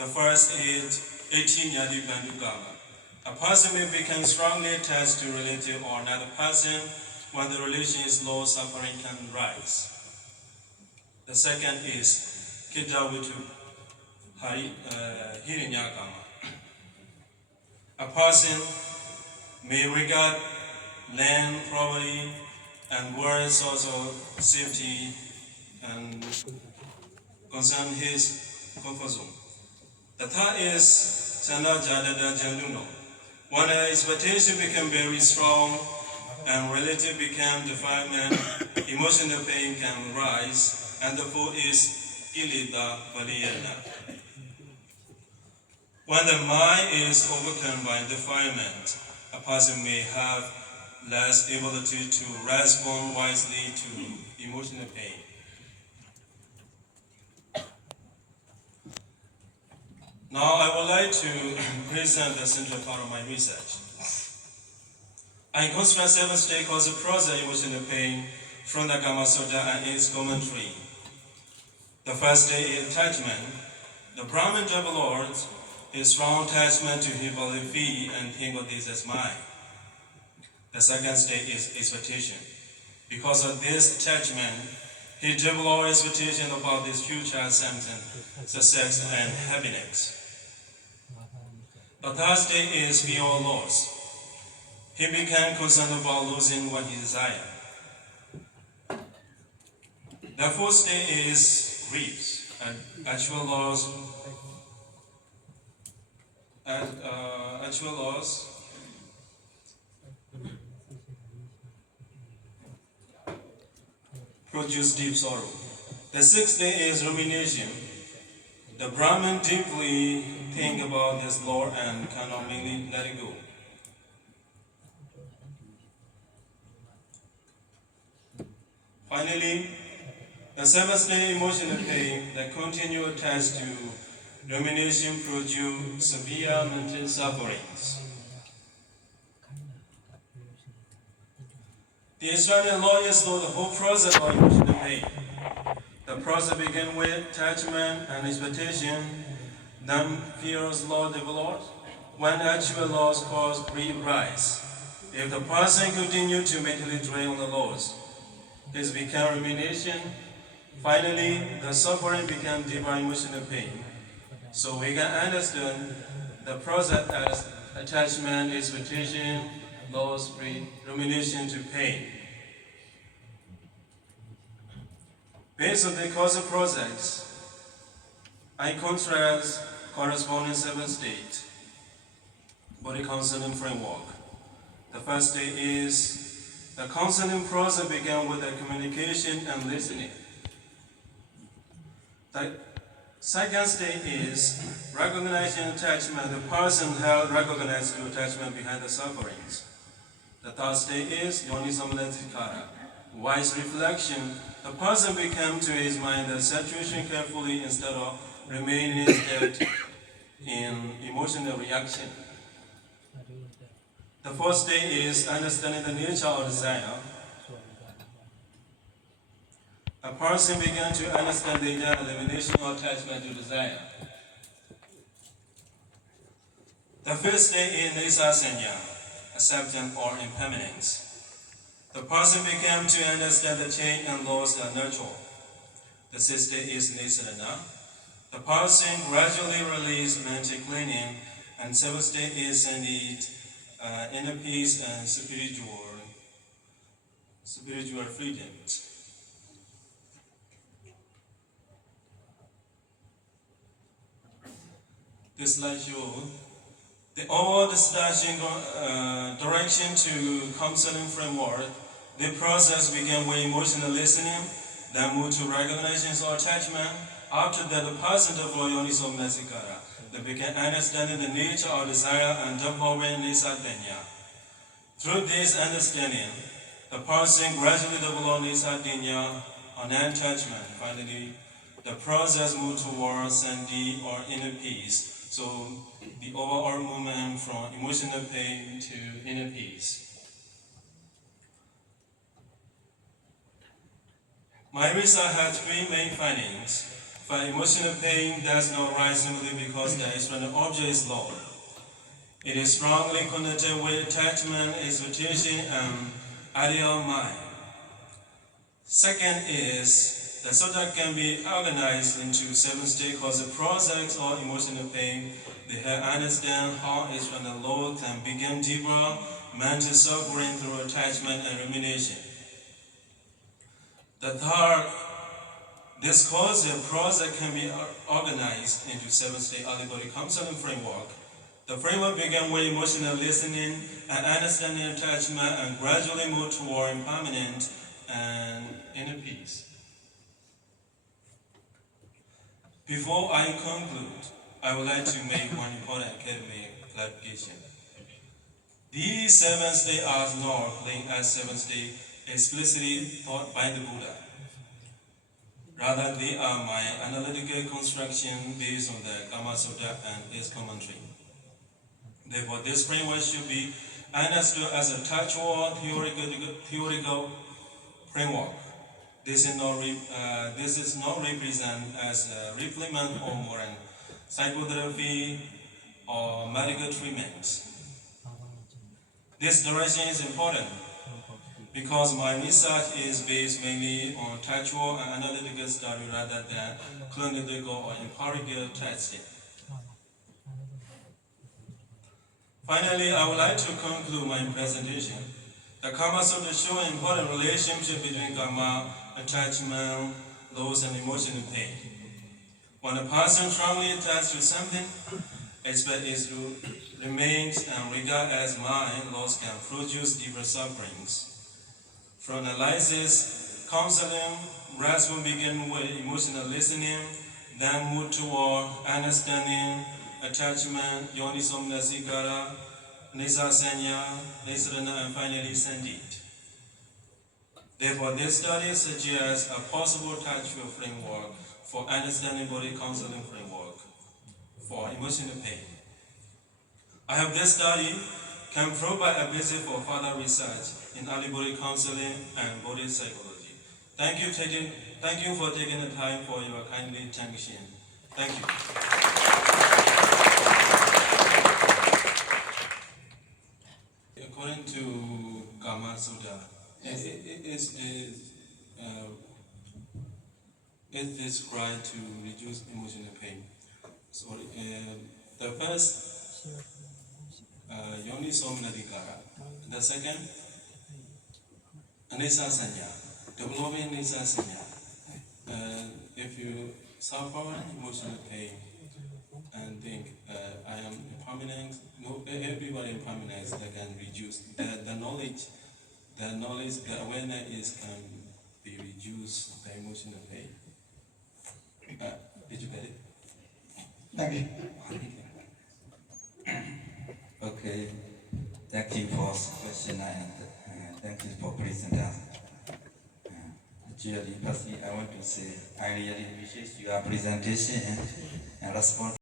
The first is 18 Yadi Bandugama. A person may become strongly attached to a relative or another person when the relation is low, suffering can rise. The second is Kijawitu Hirinyagama. A person may regard land, property, and world source of safety and concern his comfort zone. The third is Chanda Jadada Janduno. When the expectation became very strong and relative became defilement, emotional pain can rise, and the fourth is Ilida Valiyana. When the mind is overcome by defilement, a person may have less ability to respond wisely to emotional pain. Now I would like to present the central part of my research. I consider 7 stages of process emotional pain from the Kama Sutra and its commentary. The first stage is attachment. The Brahmin develops a strong attachment to his bodily feet and think of this as mine. The second stage is expectation. Because of this attachment, he develops expectation about his future success and happiness. The third stage is fear of loss. He became concerned about losing what he desired. The fourth stage is grief and actual loss. Produce deep sorrow. The sixth stage is rumination. The Brahmin deeply think about this Lord and cannot really let it go. Finally, the seventh stage emotional pain that continue attached to rumination produce severe mental sufferings. The Australian lawyers know the whole process of emotional pain. The process begins with attachment and expectation, then fears loss develops. When actual loss causes grief rise. If the person continues to mentally dwell on the loss, it becomes rumination. Finally, the suffering becomes deeper emotional pain. So we can understand the process as attachment, expectation, loss, grief, rumination to pain. Based on the causal process, I contrast corresponding 7 states, body counseling framework. The first stage is the counseling process began with the communication and listening. The second stage is recognizing attachment. The person held recognized the attachment behind the sufferings. The third stage is yonisamanatikara, wise reflection. The person becomes to his mind the situation carefully instead of remaining instead in emotional reaction. The fourth stage is understanding the nature of desire. A person begins to understand the elimination of attachment to desire. The fifth stage is nisasanya, acceptance or impermanence. The person becomes to understand the change and loss are natural. The sixth stage is nisarana. The person gradually releases mental clinging, and seventh stage is indeed inner peace and spiritual freedom. This slide shows the overall direction to counseling framework. The process began with emotional listening, then moved to recognition or attachment. After that, the person developed yonisamanasikara. They began understanding the nature of desire and developing nisatenya. Through this understanding, the person gradually developed nisatenya on attachment. Finally, the process moved towards sandhi or inner peace. So the overall movement from emotional pain to inner peace. My research had 3 main findings. For emotional pain does not rise simply because the external object is low. It is strongly connected with attachment, expectation, and ideal mind. Second is the subject can be organized into 7 stakeholder projects or emotional pain. They help understand how external load can begin deeper mental suffering through attachment and rumination. The third, this concept project can be organized into 7-stage allegory counseling framework. The framework began with emotional listening and understanding attachment and gradually moved toward impermanent and inner peace. Before I conclude, I would like to make one important academic clarification. These 7 states are not claimed as 7 states explicitly taught by the Buddha. Rather, they are my analytical construction based on the Kama Sutta and its commentary. Therefore, this framework should be understood as a textual theoretical framework. This is not represented as a replement or modern psychotherapy or medical treatment. This direction is important because my research is based mainly on textual and analytical study rather than clinical or empirical testing. Finally, I would like to conclude my presentation. The Kama Sutra shows an important relationship between karma, attachment, loss, and emotional pain. When a person strongly attached to something, expect it to remain and regard as mine, loss can produce deeper sufferings. From analysis, counseling, rest will begin with emotional listening, then move toward understanding, attachment, yonisomanasikarā, nisasanya, nisarana, and finally sandit. Therefore, this study suggests a possible textual framework for understanding body counseling framework for emotional pain. I hope this study can provide a basis for further research in early body counseling and body psychology. Thank you for taking the time for your kindly attention. Thank you. According to Kama Sutta, it's described to reduce emotional pain. So the first, yonisomanasikarā. The second, nisasanya, developing nisasanya. If you suffer emotional pain and think I am impermanent, no, everybody impermanent that can reduce the knowledge, the awareness can be reduced the emotional pain. Did you get it? Thank you. Okay. Thank you for question and thank you for presenting. Actually, personally, I want to say I really appreciate your presentation and response.